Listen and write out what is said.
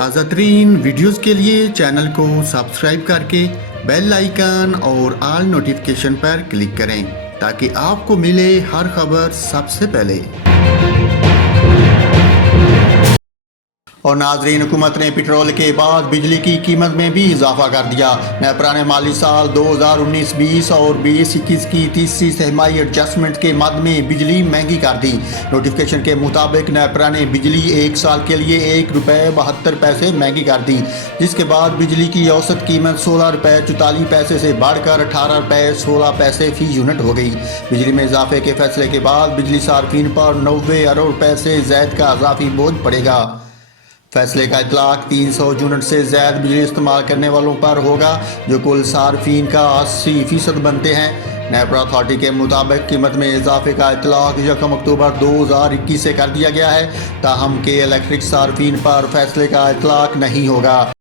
تازہ ترین ویڈیوز کے لیے چینل کو سبسکرائب کر کے بیل آئیکن اور آل نوٹیفیکیشن پر کلک کریں تاکہ آپ کو ملے ہر خبر سب سے پہلے۔ اور ناظرین، حکومت نے پٹرول کے بعد بجلی کی قیمت میں بھی اضافہ کر دیا۔ نئے پرانے مالی سال 2019-20 اور 2021 کی تیسری سہمائی ایڈجسٹمنٹ کے مد میں بجلی مہنگی کر دی۔ نوٹیفیکیشن کے مطابق نئے پرانے بجلی ایک سال کے لیے ₹1.72 مہنگی کر دی، جس کے بعد بجلی کی اوسط قیمت ₹16.44 سے بڑھ کر ₹18.16 فی یونٹ ہو گئی۔ بجلی میں اضافے کے فیصلے کے بعد بجلی صارفین پر ₹90 ارب سے زائد کا اضافی بوجھ پڑے گا۔ فیصلے کا اطلاق 300 یونٹ سے زائد بجلی استعمال کرنے والوں پر ہوگا، جو کل صارفین کا 80% بنتے ہیں۔ نیپرا اتھارٹی کے مطابق قیمت میں اضافے کا اطلاق 1 اکتوبر 2021 سے کر دیا گیا ہے، تاہم کے الیکٹرک صارفین پر فیصلے کا اطلاق نہیں ہوگا۔